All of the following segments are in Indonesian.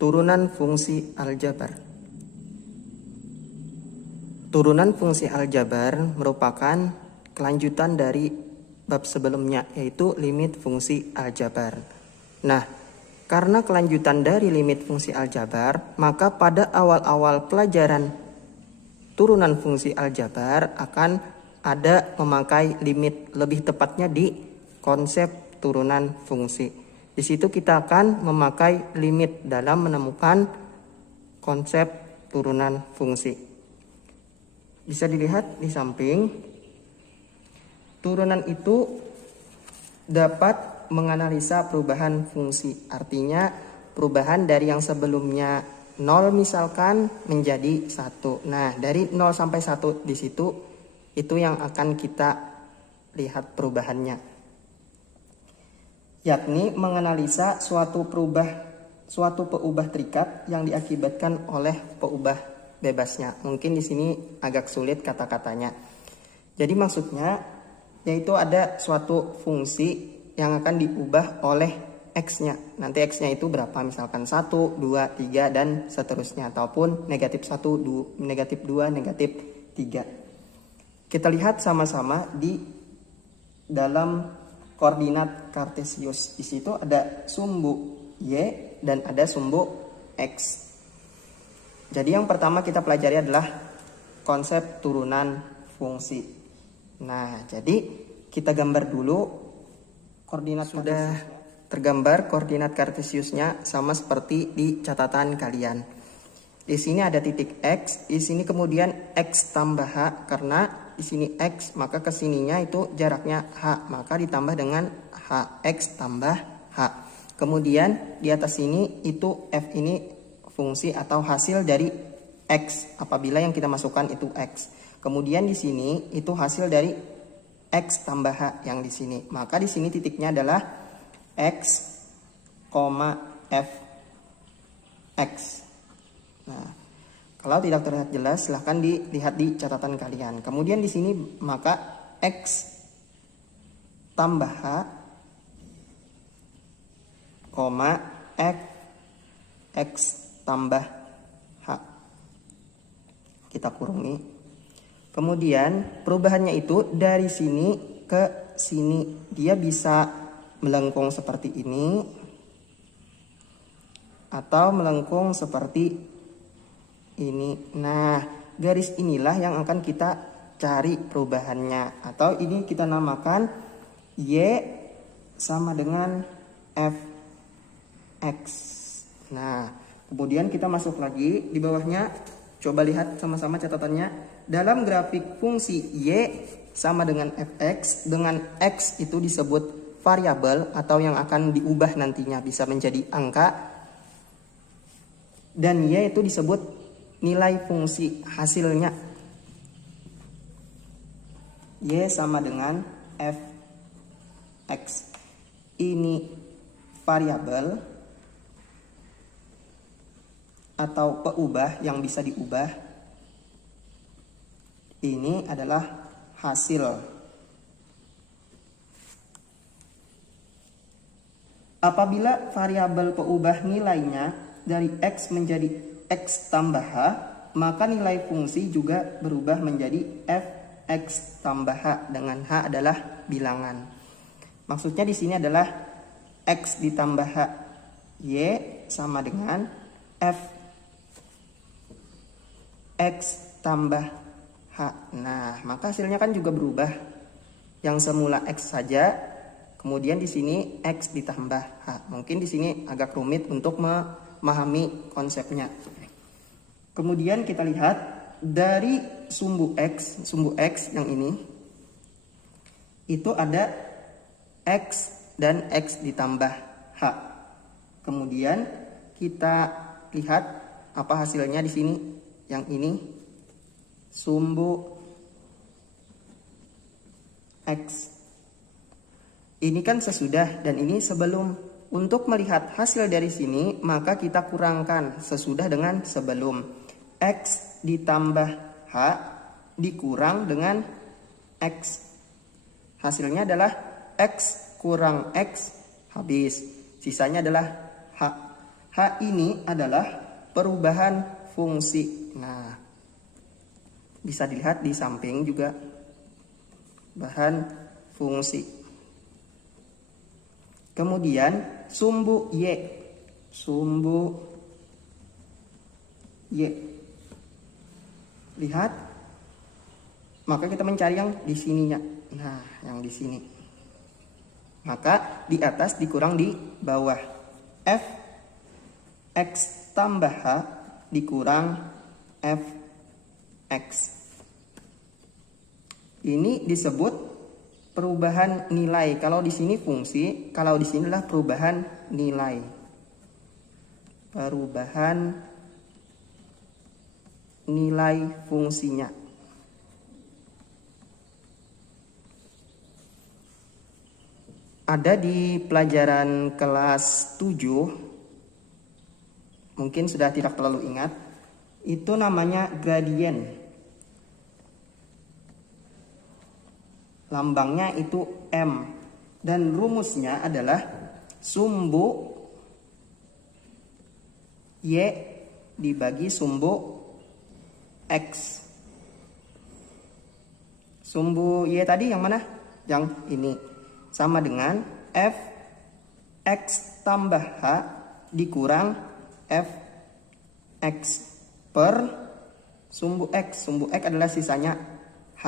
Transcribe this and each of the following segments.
Turunan fungsi aljabar. Turunan fungsi aljabar merupakan kelanjutan dari bab sebelumnya, yaitu limit fungsi aljabar. Nah, karena kelanjutan dari limit fungsi aljabar, maka pada awal-awal pelajaran turunan fungsi aljabar akan ada memakai limit, lebih tepatnya di konsep turunan fungsi. Di situ kita akan memakai limit dalam menemukan konsep turunan fungsi. Bisa dilihat di samping, turunan itu dapat menganalisa perubahan fungsi. Artinya perubahan dari yang sebelumnya 0 misalkan menjadi 1. Nah, dari 0 sampai 1 di situ itu yang akan kita lihat perubahannya. Yakni menganalisa suatu peubah terikat yang diakibatkan oleh peubah bebasnya. Mungkin di sini agak sulit kata-katanya. Jadi maksudnya yaitu ada suatu fungsi yang akan diubah oleh X-nya. Nanti X-nya itu berapa? Misalkan 1, 2, 3, dan seterusnya. Ataupun negatif 1, negatif 2, negatif 3. Kita lihat sama-sama di dalam koordinat kartesius. Di situ ada sumbu Y dan ada sumbu X. Jadi yang pertama kita pelajari adalah konsep turunan fungsi. Nah, jadi kita gambar dulu koordinat. Sudah tergambar koordinat kartesiusnya sama seperti di catatan kalian. Di sini ada titik X, di sini kemudian X tambah H, karena di sini X, maka kesininya itu jaraknya H, maka ditambah dengan H, X tambah H. Kemudian di atas ini itu F ini fungsi atau hasil dari X, apabila yang kita masukkan itu X. Kemudian di sini itu hasil dari X tambah H yang di sini. Maka di sini titiknya adalah X, F, X. Nah, kalau tidak terlihat jelas, silahkan dilihat di catatan kalian. Kemudian di sini maka X tambah H, X tambah H. Kita kurungi. Kemudian perubahannya itu dari sini ke sini. Dia bisa melengkung seperti ini atau melengkung seperti ini. Nah, garis inilah yang akan kita cari perubahannya. Atau ini kita namakan Y sama dengan Fx. Nah, kemudian kita masuk lagi di bawahnya. Coba lihat sama-sama catatannya. Dalam grafik fungsi Y sama dengan Fx, dengan X itu disebut variabel atau yang akan diubah nantinya bisa menjadi angka. Dan Y itu disebut nilai fungsi hasilnya. Y sama dengan Fx. Ini variabel atau peubah yang bisa diubah. Ini adalah hasil. Apabila variabel peubah nilainya dari X menjadi X tambah H, maka nilai fungsi juga berubah menjadi Fx tambah H, dengan H adalah bilangan. Maksudnya di sini adalah X ditambah H, Y sama dengan Fx tambah H. Nah, maka hasilnya kan juga berubah. Yang semula X saja, kemudian di sini X ditambah H. Mungkin di sini agak rumit untuk memahami konsepnya. Kemudian kita lihat dari sumbu X yang ini itu ada X dan X ditambah H. Kemudian kita lihat apa hasilnya di sini. Yang ini sumbu X. Ini kan sesudah dan ini sebelum. Untuk melihat hasil dari sini, maka kita kurangkan sesudah dengan sebelum. X ditambah H dikurang dengan X. Hasilnya adalah X kurang X, habis. Sisanya adalah H. H ini adalah perubahan fungsi. Nah, bisa dilihat di samping juga bahan fungsi. Kemudian sumbu Y. Sumbu Y. Lihat. Maka kita mencari yang di sininya. Nah, yang di sini. Maka di atas dikurang di bawah. F X tambah H dikurang F X. Ini disebut perubahan nilai. Kalau di sini fungsi, kalau di sini adalah perubahan nilai. Perubahan nilai fungsinya. Ada di pelajaran kelas 7, mungkin sudah tidak terlalu ingat, itu namanya gradien. Lambangnya itu M. Dan rumusnya adalah sumbu Y dibagi sumbu X. Sumbu Y tadi yang mana? Yang ini. Sama dengan F X tambah H dikurang F X per sumbu X. Sumbu X adalah sisanya H.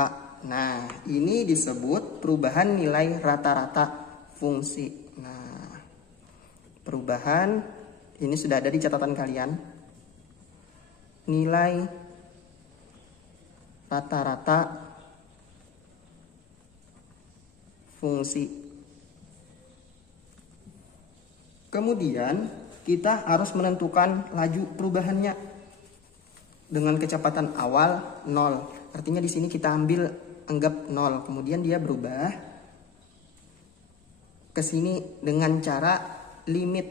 Nah, ini disebut perubahan nilai rata-rata fungsi. Nah, perubahan ini sudah ada di catatan kalian. Nilai rata-rata fungsi. Kemudian kita harus menentukan laju perubahannya dengan kecepatan awal 0. Artinya di sini kita anggap 0. Kemudian dia berubah ke sini dengan cara limit.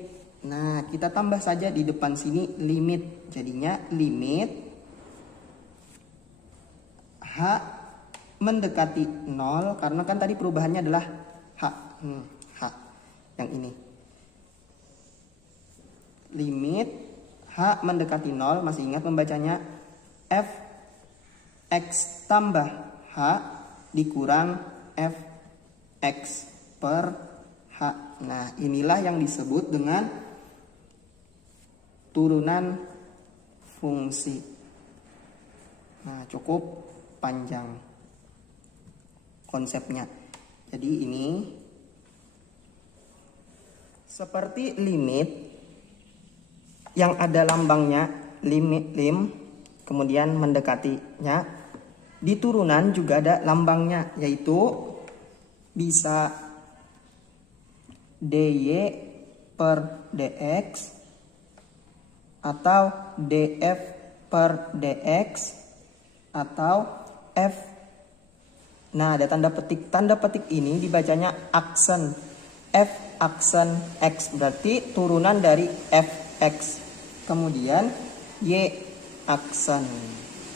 Nah, kita tambah saja di depan sini limit. Jadinya limit H mendekati 0, karena kan tadi perubahannya adalah H. Yang ini. Limit H mendekati 0, masih ingat membacanya? F X tambah H dikurang F X per H. Nah, inilah yang disebut dengan turunan fungsi. Nah, cukup panjang konsepnya. Jadi ini seperti limit yang ada lambangnya limit kemudian mendekatinya. Di turunan juga ada lambangnya, yaitu bisa dy per dx atau df per dx atau f. Nah, ada tanda petik. Tanda petik ini dibacanya aksen. F aksen x berarti turunan dari fx. Kemudian y aksen.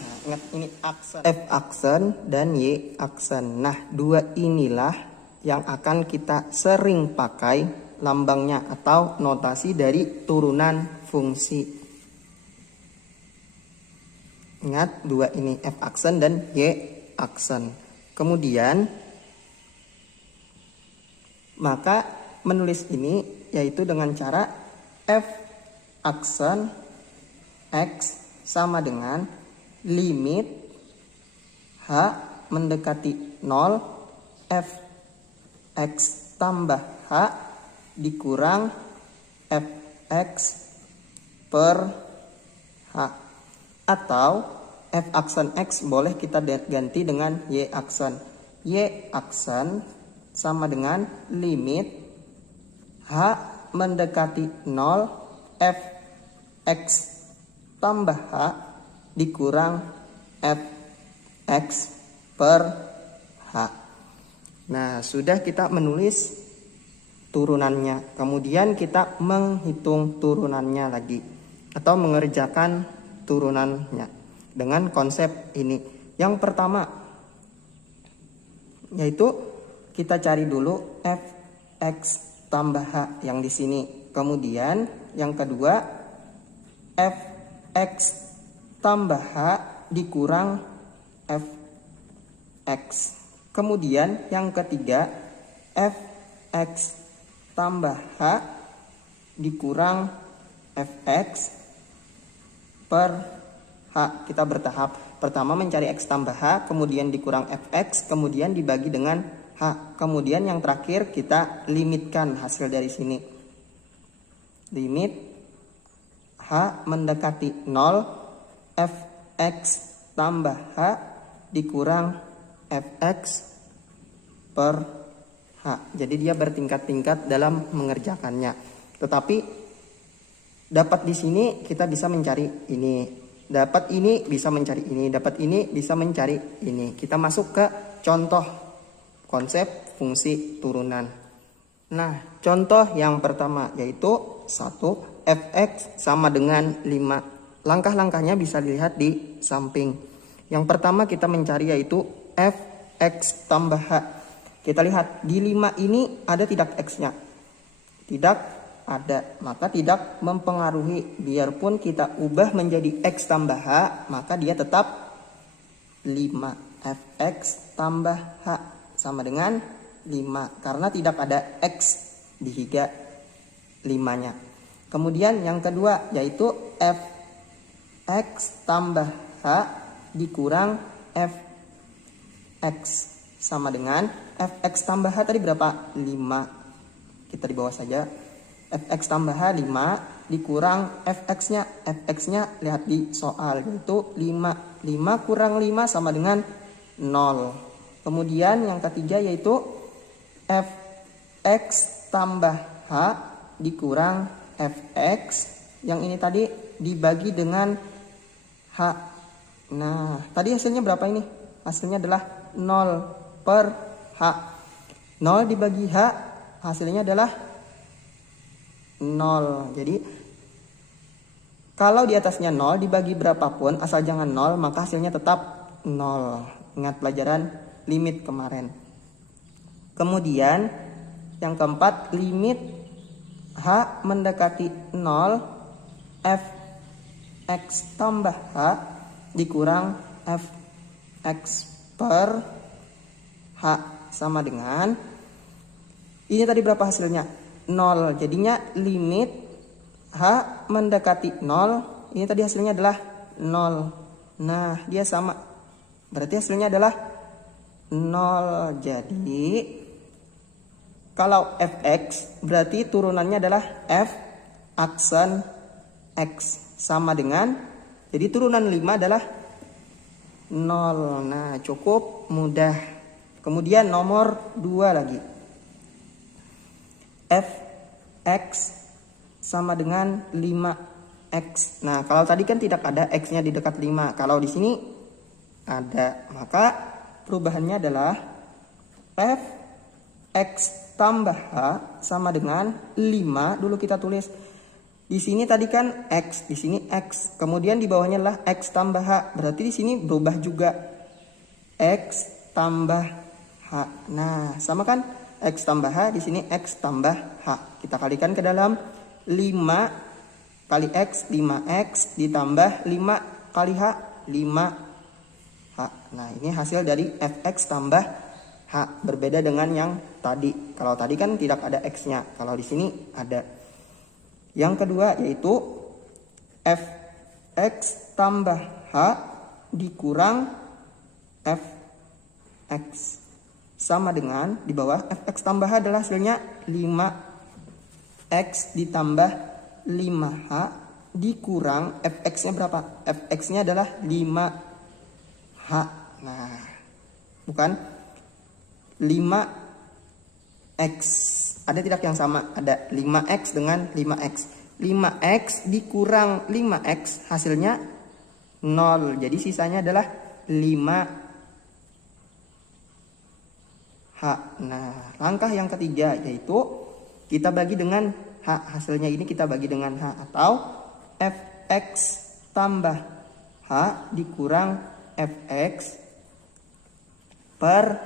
Nah, ingat ini aksen. F aksen dan y aksen. Nah, dua inilah yang akan kita sering pakai lambangnya atau notasi dari turunan fungsi. Ingat dua ini, F aksen dan Y aksen. Kemudian maka menulis ini yaitu dengan cara F aksen X sama dengan limit H mendekati 0 F X tambah H dikurang F X per H. Atau F aksen X boleh kita ganti dengan Y aksen. Y aksen sama dengan limit H mendekati 0 F X tambah H dikurang F X per H. Nah, sudah kita menulis turunannya. Kemudian kita menghitung turunannya lagi atau mengerjakan turunannya dengan konsep ini. Yang pertama yaitu kita cari dulu F X tambah H yang di sini. Kemudian yang kedua fx tambah h dikurang fx. Kemudian yang ketiga fx tambah h dikurang fx per h. Kita bertahap. Pertama mencari x tambah h, kemudian dikurang fx, kemudian dibagi dengan h. Kemudian yang terakhir kita limitkan hasil dari sini. Limit h mendekati 0, fx tambah h dikurang fx per h. Jadi dia bertingkat-tingkat dalam mengerjakannya. Tetapi dapat di sini kita bisa mencari ini. Dapat ini bisa mencari ini, dapat ini bisa mencari ini. Kita masuk ke contoh konsep fungsi turunan. Nah, contoh yang pertama yaitu 1 fx sama dengan 5. Langkah-langkahnya bisa dilihat di samping. Yang pertama kita mencari yaitu fx tambah h. Kita lihat di 5 ini ada tidak x-nya? Tidak ada, maka tidak mempengaruhi. Biarpun kita ubah menjadi x tambah h, maka dia tetap 5. Fx tambah h sama dengan 5 karena tidak ada x di higa 5-nya. Kemudian yang kedua yaitu fx tambah h dikurang fx sama dengan fx tambah h tadi berapa? 5. Kita di bawah saja. Fx tambah h 5 dikurang fx-nya. Fx-nya lihat di soal yaitu 5. 5 kurang 5 sama dengan 0. Kemudian yang ketiga yaitu fx tambah h dikurang fx. Yang ini tadi dibagi dengan h. Nah, tadi hasilnya berapa ini? Hasilnya adalah 0 per h. 0 dibagi h hasilnya adalah 0. Jadi kalau di atasnya 0 dibagi berapapun asal jangan 0 maka hasilnya tetap 0. Ingat pelajaran limit kemarin. Kemudian yang keempat limit h mendekati 0, fx tambah h dikurang fx per h sama dengan ini tadi berapa hasilnya? 0. Jadinya limit h mendekati 0, ini tadi hasilnya adalah 0. Nah, dia sama. Berarti hasilnya adalah 0. Jadi kalau fx berarti turunannya adalah f aksen x sama dengan, jadi turunan 5 adalah 0. Nah, cukup mudah. Kemudian nomor 2 lagi. Fx sama dengan 5x. Nah, kalau tadi kan tidak ada x-nya di dekat 5. Kalau di sini ada, maka perubahannya adalah fx tambah h sama dengan 5. Dulu kita tulis. Di sini tadi kan x, di sini x. Kemudian di bawahnya adalah x tambah h. Berarti di sini berubah juga x tambah h. Nah, sama kan? X tambah H di sini X tambah H. Kita kalikan ke dalam 5 kali X 5X ditambah 5 kali H 5H. Nah, ini hasil dari Fx tambah H. Berbeda dengan yang tadi. Kalau tadi kan tidak ada X-nya. Kalau di sini ada. Yang kedua yaitu Fx tambah H dikurang Fx. Sama dengan di bawah fx tambah h adalah hasilnya 5x ditambah 5h dikurang fx-nya berapa? Fx-nya adalah 5h. Nah, bukan 5x. Ada tidak yang sama? Ada 5x dengan 5x. 5x dikurang 5x hasilnya 0. Jadi sisanya adalah 5h. Nah, langkah yang ketiga yaitu kita bagi dengan h. Hasilnya ini kita bagi dengan h atau fx tambah h dikurang fx per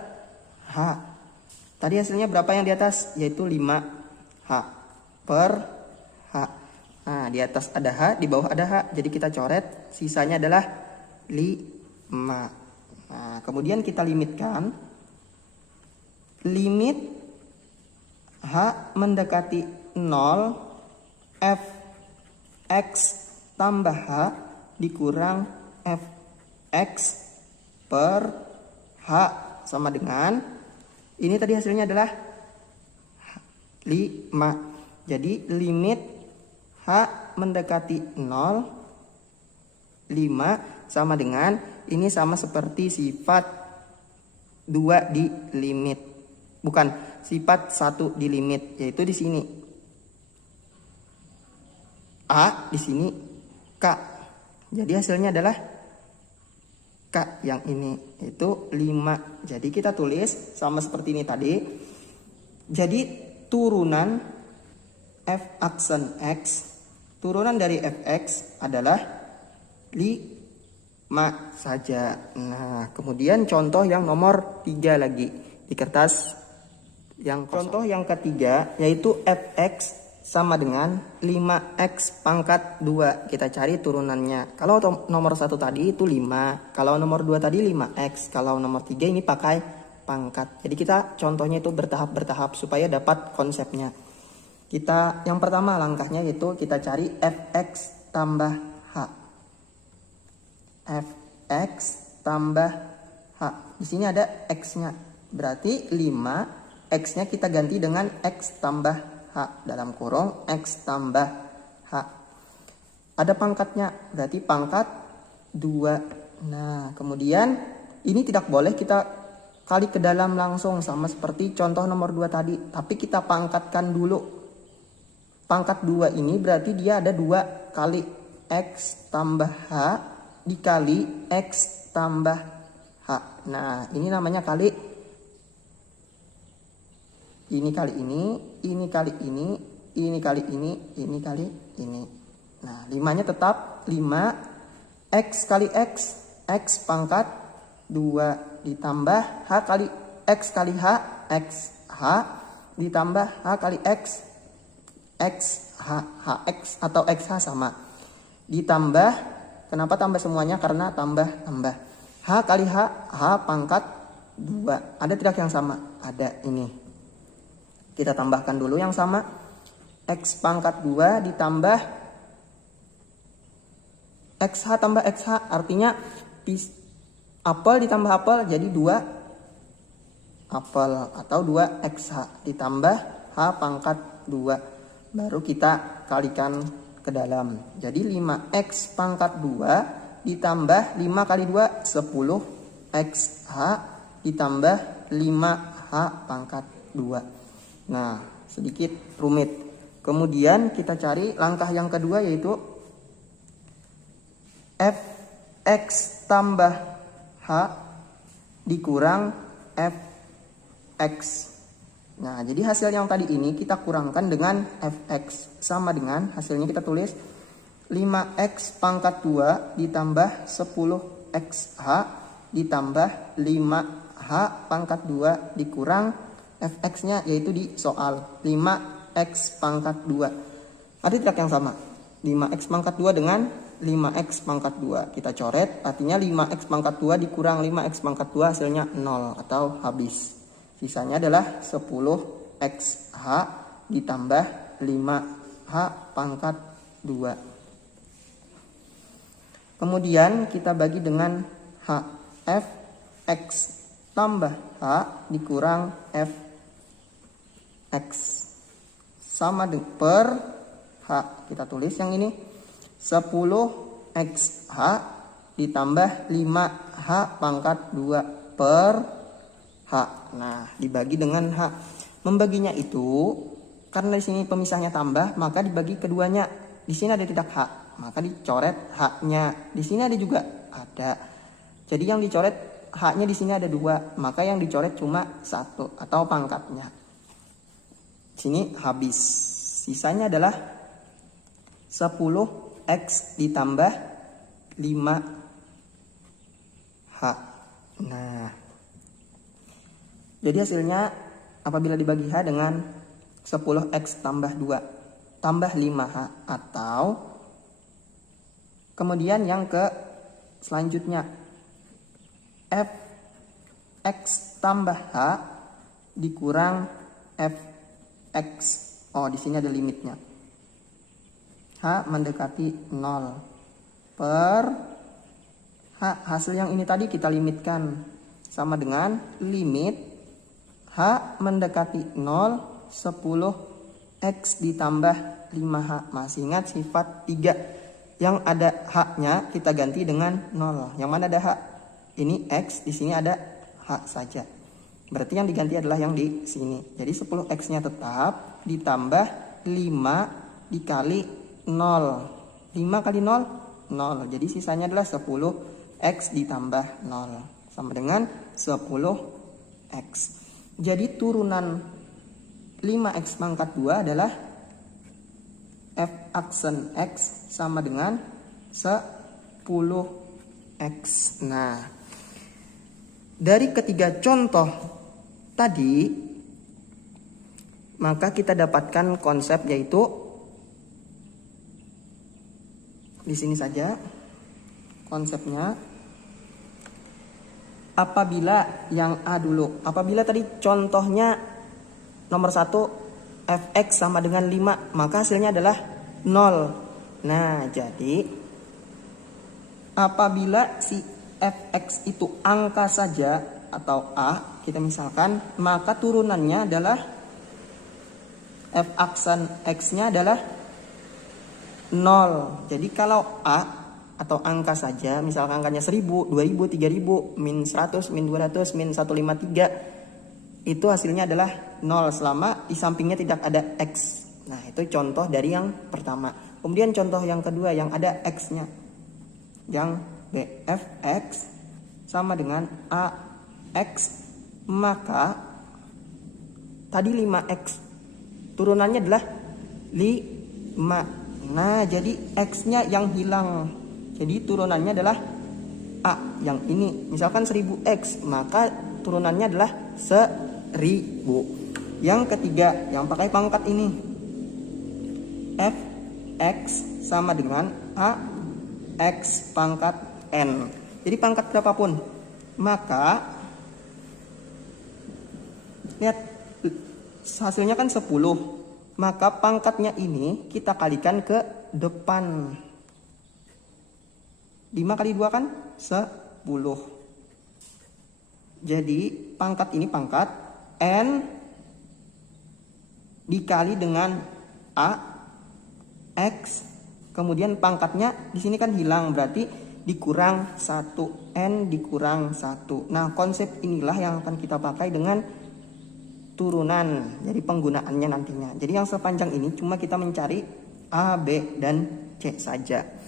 h. Tadi hasilnya berapa yang di atas? Yaitu 5h per H. Nah, di atas ada H, di bawah ada H. Jadi kita coret, sisanya adalah 5. Nah, kemudian kita limitkan. Limit H mendekati 0, Fx tambah H dikurang Fx per H sama dengan, ini tadi hasilnya adalah 5. Jadi limit H mendekati 0, 5 sama dengan, ini sama seperti sifat 2 di limit. Bukan, sifat 1 di limit, yaitu di sini A, di sini K. Jadi hasilnya adalah K yang ini, itu 5. Jadi kita tulis sama seperti ini tadi. Jadi turunan F aksen X, turunan dari Fx adalah 5 saja. Nah, kemudian contoh yang nomor 3 lagi di kertas yang kosong. Contoh yang ketiga yaitu Fx sama dengan 5x pangkat 2. Kita cari turunannya. Kalau nomor 1 tadi itu 5, kalau nomor 2 tadi 5x, kalau nomor 3 ini pakai pangkat. Jadi kita contohnya itu bertahap-bertahap supaya dapat konsepnya. Kita yang pertama langkahnya yaitu kita cari Fx tambah H. Fx tambah H. Di sini ada x-nya. Berarti 5, x-nya kita ganti dengan x tambah H, dalam kurung X tambah H. Ada pangkatnya, berarti pangkat 2. Nah, kemudian ini tidak boleh kita kali ke dalam langsung sama seperti contoh nomor 2 tadi, tapi kita pangkatkan dulu. Pangkat 2 ini berarti dia ada 2 kali X tambah H dikali X tambah H. Nah, ini namanya kali. Ini kali ini kali ini kali ini kali ini. Nah, 5-nya tetap 5 X kali X pangkat 2 ditambah H kali X kali H, H ditambah H kali X Hx atau XH sama. Ditambah, kenapa tambah semuanya? Karena tambah. H kali H pangkat 2. Ada tidak yang sama? Ada, ini. Kita tambahkan dulu yang sama. X pangkat 2 ditambah XH tambah XH. Artinya apel ditambah apel jadi 2 apel atau 2 XH ditambah H pangkat 2. Baru kita kalikan ke dalam. Jadi 5X pangkat 2 ditambah 5 kali 2 10 XH ditambah 5H pangkat 2. Nah, sedikit rumit. Kemudian kita cari langkah yang kedua yaitu Fx tambah H dikurang Fx. Nah, jadi hasil yang tadi ini kita kurangkan dengan Fx. Sama dengan hasilnya kita tulis 5x pangkat 2 ditambah 10xh ditambah 5h pangkat 2 dikurang Fx-nya, yaitu di soal 5x pangkat 2. Ada tidak yang sama? 5x pangkat 2 dengan 5x pangkat 2. Kita coret, artinya 5x pangkat 2 dikurang 5x pangkat 2 hasilnya 0 atau habis. Sisanya adalah 10xh ditambah 5h pangkat 2. Kemudian kita bagi dengan h. Fx tambah h dikurang f X sama dengan per H. Kita tulis yang ini 10XH ditambah 5H pangkat 2 per H. Nah, dibagi dengan H. Membaginya itu karena di sini pemisahnya tambah, maka dibagi keduanya. Di sini ada tidak H, maka dicoret H-nya. Di sini ada juga ada. Jadi yang dicoret H-nya di sini ada 2, maka yang dicoret cuma 1 atau pangkatnya. Sini habis. Sisanya adalah 10x ditambah 5h. Nah, jadi hasilnya apabila dibagi h dengan 10x tambah 2. tambah 5H, atau kemudian yang ke selanjutnya fx tambah h dikurang fx. Oh, di sini ada limitnya. H mendekati 0 per h. Hasil yang ini tadi kita limitkan sama dengan limit h mendekati 0 10 x ditambah 5h. Masih ingat sifat 3 yang ada h-nya kita ganti dengan 0. Yang mana ada h? Ini x, di sini ada h saja. Berarti yang diganti adalah yang di sini. Jadi 10x-nya tetap ditambah 5 dikali 0. 5 kali 0, 0. Jadi sisanya adalah 10x ditambah 0. Sama dengan 10x. Jadi turunan 5x pangkat 2 adalah f aksen x sama dengan 10x. Nah, dari ketiga contoh tadi, maka kita dapatkan konsep, yaitu di sini saja konsepnya. Apabila yang A dulu, apabila tadi contohnya nomor 1 fx sama dengan 5, maka hasilnya adalah 0. Nah, jadi apabila si fx itu angka saja atau A, kita misalkan, maka turunannya adalah f aksen x-nya adalah 0. Jadi kalau A atau angka saja, misalkan angkanya 1000, 2000, 3000, min 100, min 200, min 153, itu hasilnya adalah 0 selama di sampingnya tidak ada x. Nah, itu contoh dari yang pertama. Kemudian contoh yang kedua yang ada x-nya, yang bfx sama dengan ax, maka tadi 5x turunannya adalah 5. Nah, jadi x-nya yang hilang. Jadi turunannya adalah a yang ini. Misalkan 1000x, maka turunannya adalah 1000. Yang ketiga yang pakai pangkat ini, fx sama dengan ax pangkat n. Jadi pangkat berapapun, maka lihat hasilnya kan 10, maka pangkatnya ini kita kalikan ke depan. 5 kali 2 kan 10. Jadi pangkat ini pangkat n dikali dengan a x, kemudian pangkatnya di sini kan hilang, berarti dikurang 1, n dikurang 1. Nah, konsep inilah yang akan kita pakai dengan turunan. Jadi penggunaannya nantinya. Jadi yang sepanjang ini cuma kita mencari A, B, dan C saja.